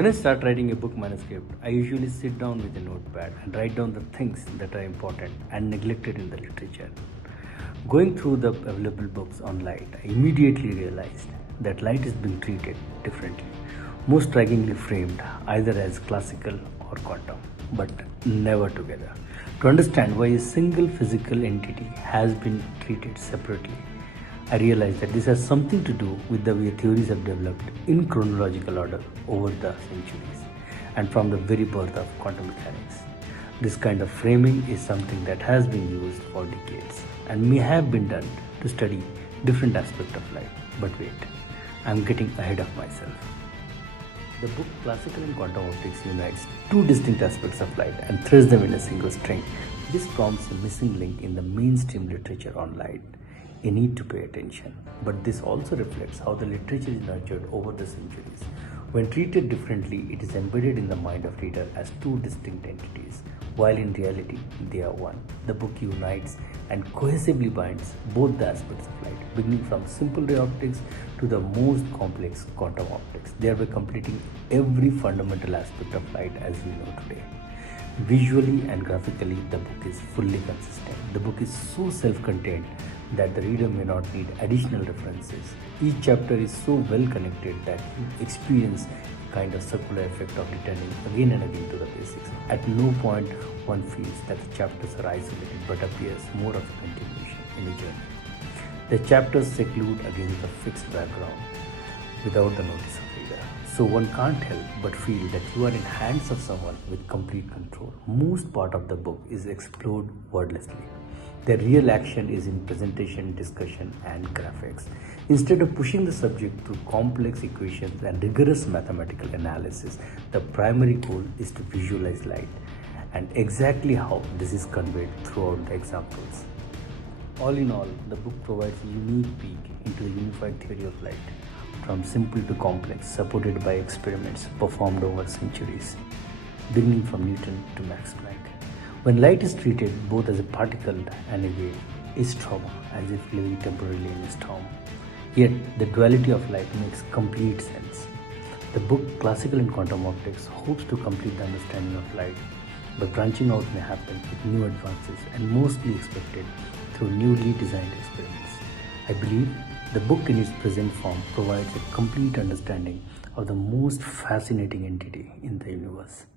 When I start writing a book manuscript, I usually sit down with a notepad and write down the things that are important and neglected in the literature. Going through the available books on light, I immediately realized that light is being treated differently, most strikingly framed either as classical or quantum, but never together. To understand why a single physical entity has been treated separately, I realized that this has something to do with the way theories have developed in chronological order over the centuries and from the very birth of quantum mechanics. This kind of framing is something that has been used for decades and may have been done to study different aspects of light. But wait, I'm getting ahead of myself. The book Classical and Quantum Optics unites two distinct aspects of light and threads them in a single string. This prompts a missing link in the mainstream literature on light. You need to pay attention. But this also reflects how the literature is nurtured over the centuries. When treated differently, it is embedded in the mind of reader as two distinct entities, while in reality they are one. The book unites and cohesively binds both the aspects of light, beginning from simple ray optics to the most complex quantum optics, thereby completing every fundamental aspect of light as we know today. Visually and graphically, the book is fully consistent. The book is so self-contained that the reader may not need additional references. Each chapter is so well connected that you experience a kind of circular effect of returning again and again to the basics. At no point one feels that the chapters are isolated, but appears more of a continuation in a journey. The chapters seclude against the fixed background without the notice of reader. So one can't help but feel that you are in hands of someone with complete control. Most part of the book is explored wordlessly. The real action is in presentation, discussion, and graphics. Instead of pushing the subject through complex equations and rigorous mathematical analysis, the primary goal is to visualize light, and exactly how this is conveyed throughout the examples. All in all, the book provides a unique peek into the unified theory of light, from simple to complex, supported by experiments performed over centuries, beginning from Newton to Max Planck. When light is treated both as a particle and a wave, is trauma, as if living temporarily in a storm. Yet, the duality of light makes complete sense. The book Classical and Quantum Optics hopes to complete the understanding of light, but branching out may happen with new advances and mostly expected through newly designed experiments. I believe the book in its present form provides a complete understanding of the most fascinating entity in the universe.